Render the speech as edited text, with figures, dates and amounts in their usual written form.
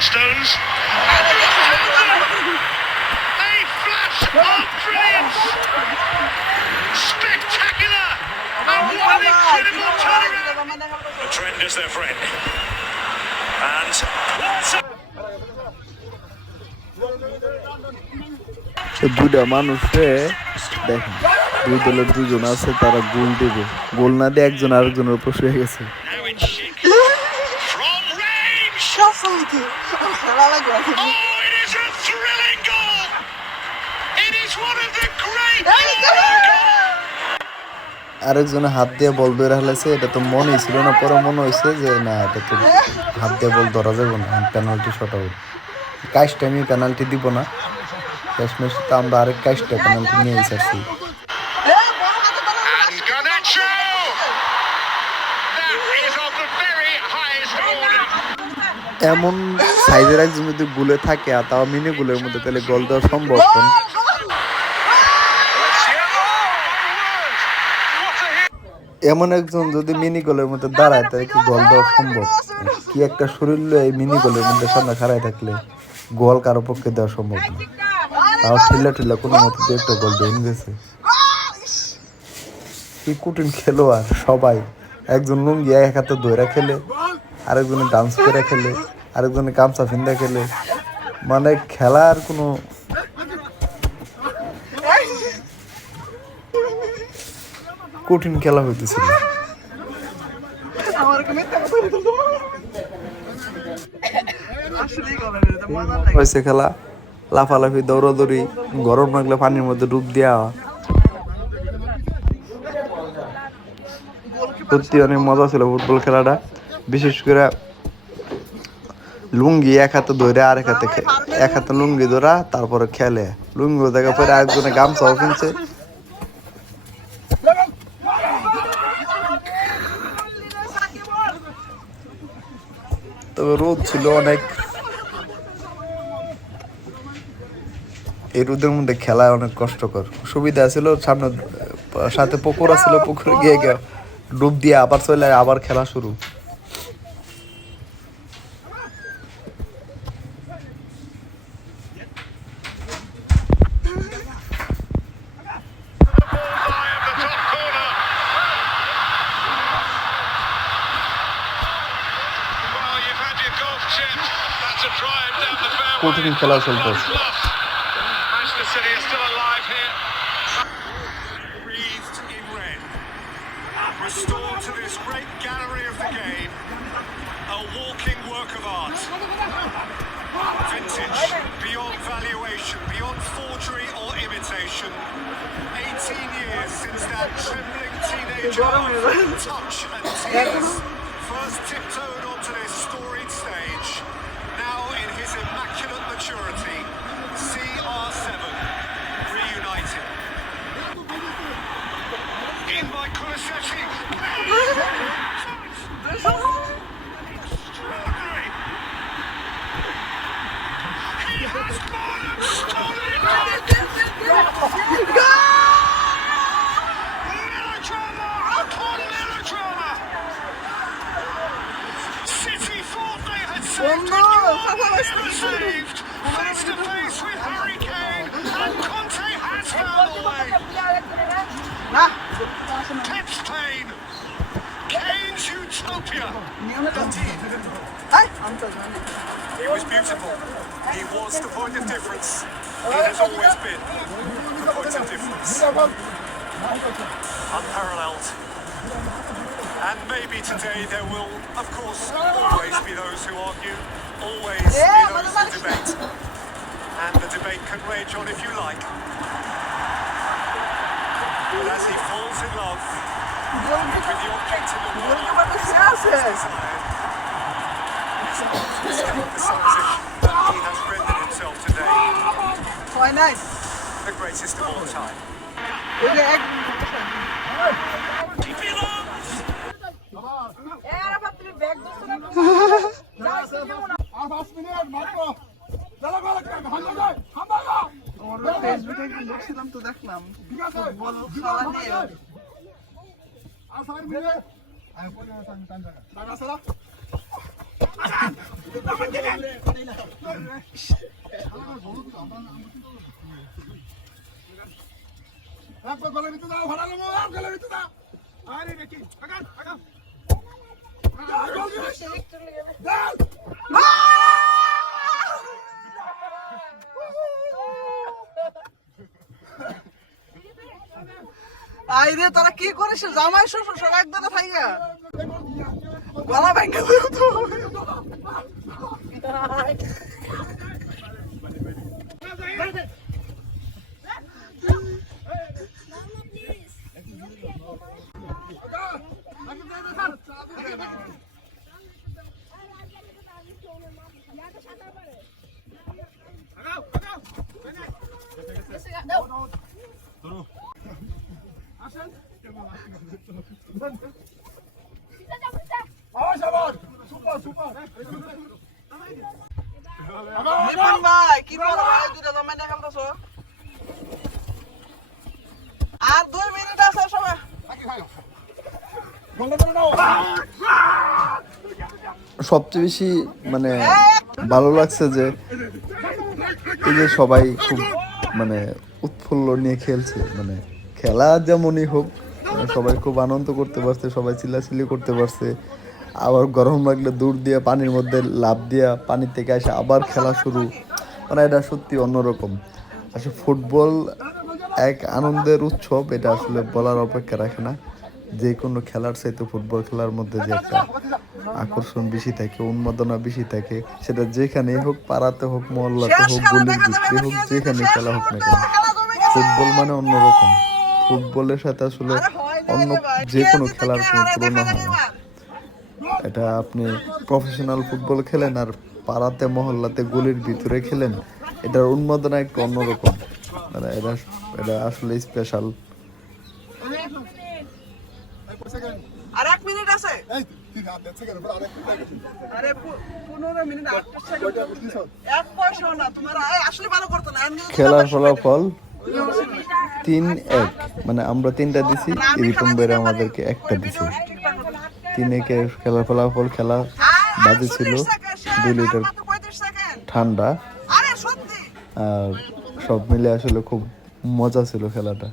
Stones. And a flash of brilliance. Spectacular. And what an incredible turnaround. The trend is their friend. And দুইটা মানুষে দেখেন, দুই দলের দুজন আছে, তারা গোল দেবে, গোল না দিয়ে একজন আরেকজনের উপর শুয়ে গেছে। আরেকজনে হাত দিয়ে বল ধরে হালাইছে, এটা তো মনেই ছিল না, পরে মনে হয়েছে যে না, এটা তো হাত দিয়ে বল ধরা যাবে না, পেনাল্টি শট আউট। কাজটা আমি পেনাল্টি দিব না, শেষমেশ তো আমরা আরেক কাজটা পেনাল্টি নিয়ে এসেছি। এমন সাইজের একজন যদি গুলে থাকে, আর তাও মিনি গুলের মধ্যে, তাহলে গোল দেওয়া সম্ভব। এমন একজন যদি মিনি গোলের মধ্যে দাঁড়ায়, তাহলে কি গোল দেওয়া সম্ভব? কি একটা শরীর এই মিনি গোলের মধ্যে সামনে খাড়ায় থাকলে গোল কারো পক্ষে দেওয়া সম্ভব না। তাও ঠিল্লা কোনো মতো দিয়ে একটা গোল দিয়ে গেছে। কি কঠিন খেলোয়াড় সবাই, একজন লুঙ্গি এক হাতে ধরে খেলে, আরেকজনে ডান্স করে খেলে, আরেকজনে গামছা ফিন্দা খেলে, মানে খেলার কোনো কঠিন খেলা হইতেছিল। হয়েছে খেলা, লাফালাফি, দৌড়াদৌড়ি, গরম লাগলে পানির মধ্যে ডুব দেওয়া, সত্যি অনেক মজা ছিল ফুটবল খেলাটা। বিশেষ করে লুঙ্গি এক হাতে ধরে আর এক হাতে লুঙ্গি ধরা, তারপরে খেলে লুঙ্গি দেখা পরে আরেকজনে গামছাও কিনছে। তবে রোদ ছিল অনেক, এই রোদের মধ্যে খেলা অনেক কষ্টকর। সুবিধা ছিল সামনে সাথে পুকুর ছিল, পুকুরে গিয়ে ডুব দিয়ে আবার চলে আবার খেলা শুরু। কঠিন খেলা চলতেছে। Restored to this great gallery of the game, a walking work of art. Vintage, beyond valuation, beyond forgery or imitation. 18 years since that trembling teenager touch and tears first tiptoed onto this storied stage. Now in his immaculate maturity, CR7 reunited. In by Kulusevski. Extraordinary. He has gone and stolen it. Melodrama upon melodrama. City thought they had saved it all, never saved. Face to face with Harry Kane, and Conte has found a way. Pep's pain, Kane's utopia. He was beautiful. He was the point of difference. He has always been the point of difference. Unparalleled. And maybe today there will, of course, always be those who argue, always be those who debate. And the debate can rage on if you like. But as he falls in love with the object in the world his heart has desired, it's emphasizing that he has rendered himself today the greatest of all time. He belongs! ফেসবুকে দেখছিলাম তো, দেখলাম football খেলা নিয়ে আইরে তোরা কি করিস জামাই শ্বশুর সব একদম থাইগা গলা ভেঙে দিও তো নিপুণ ভাই কি করো ভাই দুটো জামাই না খেলতেছো আর 2 মিনিট আছে সবাই সবচেয়ে বেশি মানে ভালো লাগছে যে এই যে সবাই খুব মানে উৎফুল্ল নিয়ে খেলছে, মানে খেলা যেমনই হোক সবাই খুব আনন্দ করতে পারছে, সবাই চিল্লাচিল্লি করতে পারছে। আবার গরম লাগলে দূর দিয়ে পানির মধ্যে লাফ দিয়া পানির থেকে এসে আবার খেলা শুরু, মানে এটা সত্যি অন্যরকম। আসলে ফুটবল এক আনন্দের উৎসব, এটা আসলে বলার অপেক্ষা রাখে না। যে কোনো খেলার চাইতে ফুটবল খেলার মধ্যে যে একটা আকর্ষণ বেশি থাকে, উন্মাদনা বেশি থাকে, সেটা যেখানেই হোক, পাড়াতে হোক, মহল্লাতে হোক, গলির ভিতরে হোক, যেখানে খেলা হোক না কেন, ফুটবল মানে অন্যরকম। ফুটবলের সাথে আসলে অন্য যে কোনো খেলার কোনো তুলনা হয় না। এটা আপনি প্রফেশনাল ফুটবল খেলেন আর পাড়াতে মহল্লাতে গলির ভিতরে খেলেন, এটার উন্মাদনা একটু অন্যরকম, মানে এটা আসলে স্পেশাল। আর 1 মিনিট আছে আরে 15 মিনিট 8 সেকেন্ড এক পয়সা না তোমরা আসলে ভালো করতে না খেলার ফলাফল 3-1, মানে আমরা 3টা দিছি, রিপন বের আমাদেরকে 1টা দিছে। 3-1 খেলার ফলাফল। খেলা বাজে ছিল 2 লিটার ঠান্ডা, আর সব মিলে আসলে খুব মজা ছিল খেলাটা।